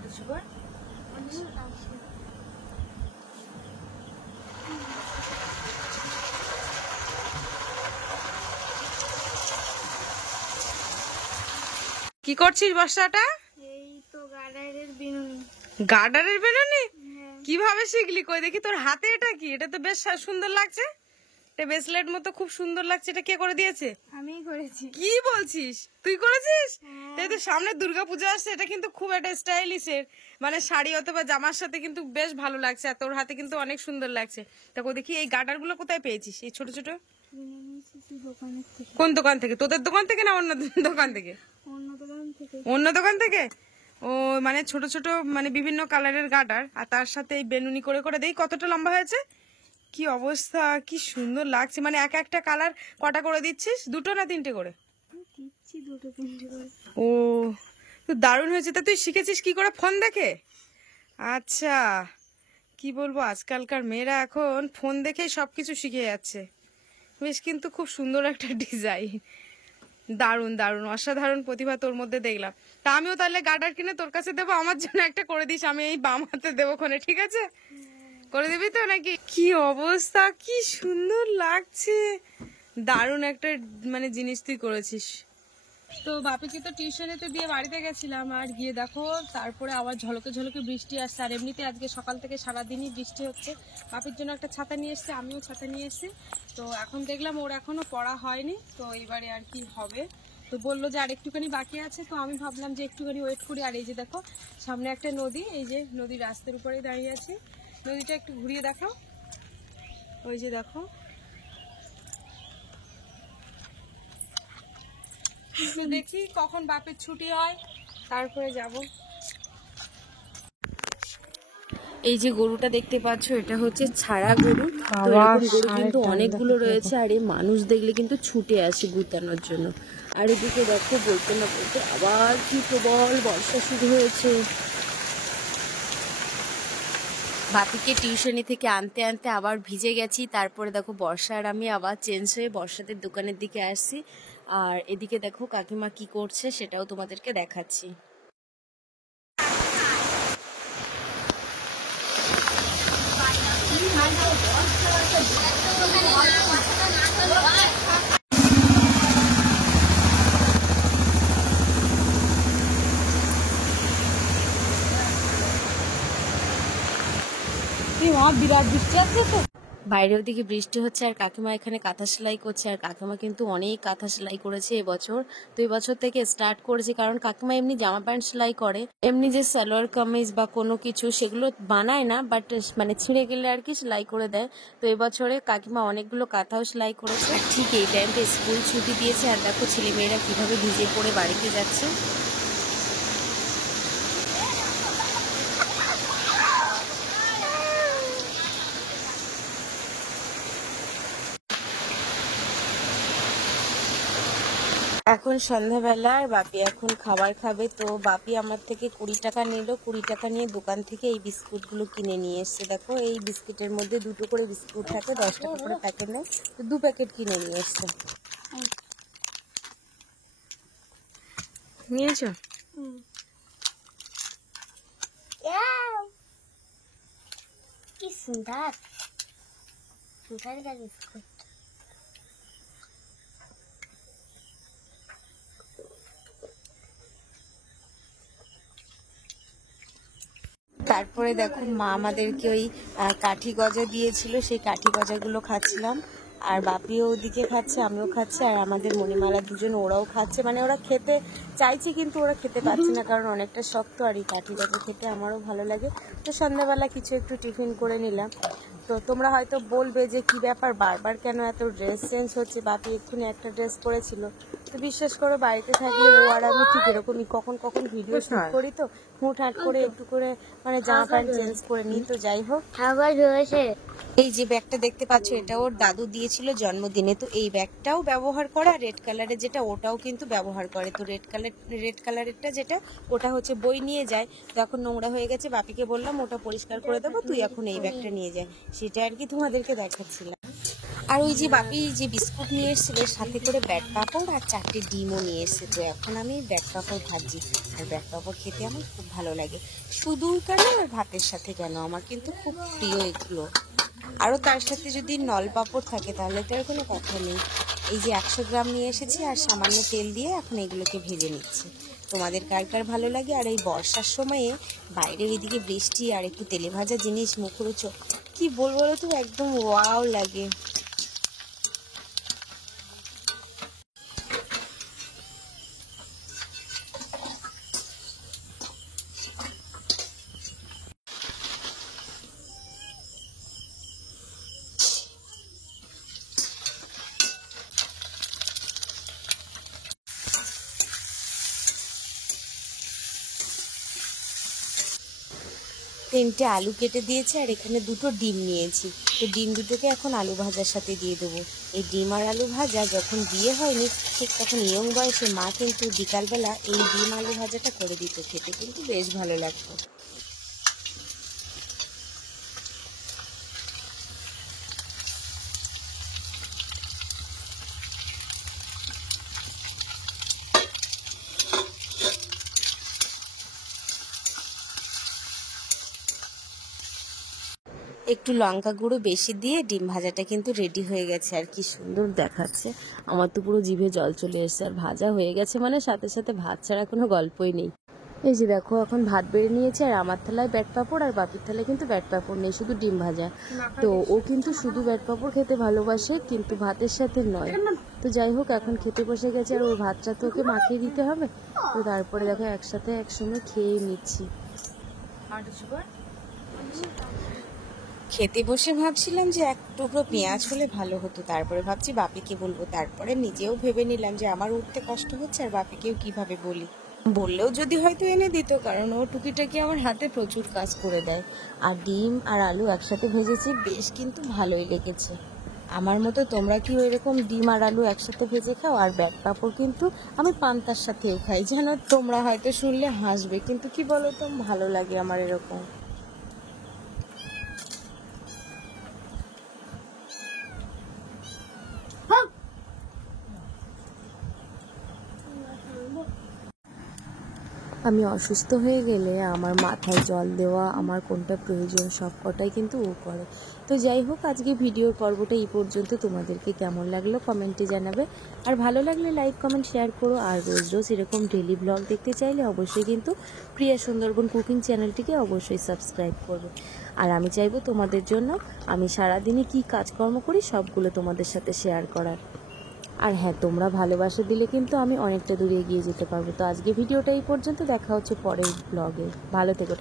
মাটির কি করছিস বর্ষাটা? এই তো গার্ডারের বেলুন। গার্ডারের বেলুনি? কিভাবে শিখলি? কই দেখি তোর হাতে। এটা কি? এটা তো বেশ সুন্দর লাগছে, এটা ব্রেসলেট মতো খুব সুন্দর লাগছে। এটা কে করে দিয়েছে? আমিই করেছি। কি বলছিস? তুই করেছিস? এই তো সামনে দুর্গাপূজা আসছে, এটা কিন্তু খুব একটা স্টাইলিশের, মানে শাড়ি অথবা জামার সাথে কিন্তু বেশ ভালো লাগছে। আর তোর হাতে কিন্তু অনেক সুন্দর লাগছে। তা কই দেখি এই গার্ডার গুলো কোথায় পেয়েছিস? এই ছোট ছোট কোন দোকান থেকে? তোদের দোকান থেকে না অন্য দোকান থেকে? অন্য দোকান থেকে। ও মানে ছোট ছোট মানে বিভিন্ন কালারের গার্ডার, আর তার সাথে এই বেনুনি করে করে দেই। কতটা লম্বা হয়েছে? কি অবস্থা, কি সুন্দর লাগছে। মানে এক একটা কালার কটা করে দিচ্ছিস? দুটো না তিনটে করে? দুটো তিনটে করে। ও তো দারুণ হয়েছে। তা তুই শিখেছিস কি করে? ফোন দেখে? আচ্ছা, কি বলবো, আজকালকার মেয়েরা এখন ফোন দেখেই সবকিছু শিখে যাচ্ছে। বেশ কিন্তু খুব সুন্দর একটা ডিজাইন। দারুণ দারুণ, অসাধারণ প্রতিভা তোর মধ্যে দেখলাম। তা আমিও তাহলে গার্ডার কিনে তোর কাছে দেবো, আমার জন্য একটা করে দিস। আমি এই বাম হাতে দেবো ক্ষণে, ঠিক আছে? করে দিবি তো নাকি? কি অবস্থা, কি সুন্দর লাগছে। দারুণ একটা মানে জিনিস তুই করেছিস। তো বাপিকে তো টিউশনেতে দিয়ে বাড়িতে গেছিলাম, আর গিয়ে দেখো তারপরে আবার ঝলকে ঝলকে বৃষ্টি আসছে। আর এমনিতে আজকে সকাল থেকে সারাদিনই বৃষ্টি হচ্ছে। বাপির জন্য একটা ছাতা নিয়ে এসছে, আমিও ছাতা নিয়ে এসছি। তো এখন দেখলাম ওর এখনো পড়া হয়নি, তো এইবারে আর কি হবে। তো বললো যে আর একটুখানি বাকি আছে, তো আমি ভাবলাম যে একটুখানি ওয়েট করি। আর এই যে দেখো সামনে একটা নদী, এই যে নদীর রাস্তার উপরেই দাঁড়িয়ে আছি। নদীটা একটু ঘুরিয়ে দেখাও। ওই যে দেখো, তো দেখি কখন বাপের ছুটি হয়, তারপরে যাব। এই যে গরুটা দেখতে পাচ্ছ, এটা হচ্ছে ছাড়া গরু। তো এরকম গরু কিন্তু অনেকগুলো রয়েছে, আর এই মানুষ দেখলে কিন্তু ছুটে আসে গুতানোর জন্য। আর এদিকে দেখো বলতে না বলতে আবার কি প্রবল বর্ষা শুরু হয়েছে। বাপিকে টিউশনি থেকে আনতে আনতে আবার ভিজে গেছি। তারপরে দেখো বর্ষা আর আমি আবার চেঞ্জ হয়ে বর্ষাদের দোকানের দিকে আসছি। আর এদিকে দেখো কাকিমা কি করছে সেটাও তোমাদেরকে দেখাচ্ছি। বিরাট বৃষ্টি আছে তো, বাইরের দিকে বৃষ্টি হচ্ছে, আর কাকিমা এখানে কাঁথা সেলাই করছে। আর কাকিমা কিন্তু অনেক কাঁথা সেলাই করেছে এবছর। তো এবছর থেকে স্টার্ট করেছে, কারণ কাকিমা এমনি জামা প্যান্ট সেলাই করে, এমনি যে সালোয়ার কামিজ বা কোনো কিছু সেগুলো বানায় না, বাট মানে ছিঁড়ে গেলে আর কি সেলাই করে দেয়। তো এবছরে কাকিমা অনেকগুলো কাঁথাও সেলাই করেছে। ঠিক এই টাইমটা স্কুল ছুটি দিয়েছে, আর দেখো ছেলেমেয়েরা কিভাবে ভিজে পড়ে বাড়িতে যাচ্ছে। এখন সন্ধ্যাবেলা, আর বাপি এখন খাবার খাবে। তো বাপি আমার থেকে 20 টাকা নিল। 20 টাকা নিয়ে দোকান থেকে এই বিস্কুটগুলো কিনে নিয়ে এসছে। দেখো এই বিস্কিটের মধ্যে দুটো করে বিস্কুট থাকে, 10 টাকা করে প্যাকেট নেয়। তো 2 প্যাকেট কিনে নিয়ে এসছে। নিয়েছ? কি সুন্দর সুন্দর বিস্কুট। তারপরে দেখো মা আমাদেরকে ওই কাঠি গজা দিয়েছিল, সেই কাঠি গজাগুলো খাচ্ছিলাম। আর বাপিও ওদিকে খাচ্ছে, আমিও খাচ্ছি, আর আমাদের মণিমালা দুজন ওরাও খাচ্ছে। মানে ওরা খেতে চাইছে কিন্তু ওরা খেতে পারছে না, কারণ অনেকটা শক্ত, আর এই কাঠি গজা খেতে আমারও ভালো লাগে। তো সন্ধ্যাবেলা কিছু একটু টিফিন করে নিলাম। তো তোমরা হয়তো বলবে যে কি ব্যাপার, বারবার কেন এত ড্রেস চেঞ্জ হচ্ছে? বাপি এক্ষুনি একটা ড্রেস পরেছিল। তো বিশ্বাস করো বাড়িতে থাকলে ও আর আমি ঠিক এরকমই কখন কখন ভিডিও শুট করি, তো হুটহাট করে একটু করে মানে জামা প্যান্ট চেঞ্জ করে নিই। তো যাই হোক, এই যে ব্যাগটা দেখতে পাচ্ছ, এটা ওর দাদু দিয়েছিল জন্মদিনে। তো এই ব্যাগটাও ব্যবহার করে, আর রেড কালারের যেটা ওটাও কিন্তু ব্যবহার করে। তো রেড কালারেরটা যেটা, ওটা হচ্ছে বই নিয়ে যায়। তো এখন নোংরা হয়ে গেছে, বাপিকে বললাম ওটা পরিষ্কার করে দেবো, তুই এখন এই ব্যাগটা নিয়ে যায়। সেটা আর কি তোমাদেরকে দেখাচ্ছিলাম। আর ওই যে বাপি যে বিস্কুট নিয়ে এসেছিল সাথে করে ব্যাট পাঁপড় আর 4টে ডিমও নিয়ে এসেছে। তো এখন আমি ব্যাট পাঁপড় ভাজি, আর ব্যাট পাঁপড় খেতে আমার খুব ভালো লাগে, শুধু কেন আর ভাতের সাথে কেন, আমার কিন্তু খুব প্রিয় এগুলো। আরও তার সাথে যদি নল পাঁপড় থাকে তাহলে তো আর কোনো কথা নেই। এই যে 100 গ্রাম নিয়ে এসেছি আর সামান্য তেল দিয়ে এখন এগুলোকে ভেজে নিচ্ছি। তোমাদের কার কার ভালো লাগে? আর এই বর্ষার সময়ে বাইরে এদিকে বৃষ্টি আর একটু তেলে ভাজা জিনিস মুখরোচ, কি বলবো তো, একদম ওয়াও লাগে। তিনটে আলু কেটে দিয়েছি আর এখানে 2টো ডিম নিয়েছি। তো ডিম দুটোকে এখন আলু ভাজার সাথে দিয়ে দেবো। এই ডিম আর আলু ভাজা যখন বিয়ে হয়নি ঠিক তখন ইয়ং বয়সে মা কিন্তু বিকালবেলা এই ডিম আলু ভাজাটা করে দিত, খেতে কিন্তু বেশ ভালো লাগতো। একটু লঙ্কা গুঁড়ো বেশি দিয়ে ডিম ভাজাটা কিন্তু রেডি হয়ে গেছে, আর কি সুন্দর দেখাচ্ছে। আমার তো পুরো জিভে জল চলে এসেছে, আর ভাজা হয়ে গেছে মানে সাথে সাথে ভাত ছাড়া কোনো গল্পই নেই। এই যে দেখো এখন ভাত বেড়ে নিয়েছে, আর আমার থালায় ব্যাট পাঁপড় আর বাপির থালায় কিন্তু ব্যাট পাঁপড় নেই, শুধু ডিম ভাজা। তো ও কিন্তু শুধু ব্যাট পাঁপড় খেতে ভালোবাসে, কিন্তু ভাতের সাথে নয়। তো যাই হোক এখন খেতে বসে গেছে, আর ওর ভাতটা তো ওকে মাখিয়ে দিতে হবে। তো তারপরে দেখো একসাথে একসঙ্গে খেয়ে নিচ্ছি। খেতে বসে ভাবছিলাম যে এক টুকরো পেঁয়াজ হলে ভালো হতো, তারপরে ভাবছি বাপিকে বলবো, তারপরে নিজেও ভেবে নিলাম যে আমার উঠতে কষ্ট হচ্ছে আর বাপিকেও কিভাবে বলি। বললেও যদি হয়তো এনে দিত, কারণ ও টুকিটাকি আমার হাতে প্রচুর কাজ করে দেয়। আর ডিম আর আলু একসাথে ভেজেছি, বেশ কিন্তু ভালোই লেগেছে। আমার মতো তোমরা কি ওইরকম ডিম আর আলু একসাথে ভেজে খাও? আর ব্যাট পাঁপড় কিন্তু আমি পান্তার সাথেও খাই, জানো তোমরা হয়তো শুনলে হাসবে, কিন্তু কি বলো তো, ভালো লাগে আমার এরকম। আমি অসুস্থ হয়ে গেলে আমার মাথায় জল দেওয়া, আমার কোনটা প্রয়োজন সব কটাই কিন্তু ও করে। তো যাই হোক, আজকে ভিডিওর পর্বটা এই পর্যন্ত। তোমাদেরকে কেমন লাগলো কমেন্টে জানাবে, আর ভালো লাগলে লাইক কমেন্ট শেয়ার করো। আর রোজ রোজ এরকম ডেলি ব্লগ দেখতে চাইলে অবশ্যই কিন্তু প্রিয়া সুন্দরবন কুকিং চ্যানেলটিকে অবশ্যই সাবস্ক্রাইব করবে। আর আমি চাইবো তোমাদের জন্য আমি সারাদিনে কি কাজকর্ম করি সবগুলো তোমাদের সাথে শেয়ার করার। আর হ্যাঁ, তোমরা ভালোবাসা দিলে কিন্তু আমি অনেকটা দূরে এগিয়ে যেতে পারবো। তো আজকে ভিডিওটা এই পর্যন্ত, দেখা হচ্ছে পরের ব্লগে। ভালো থেকো।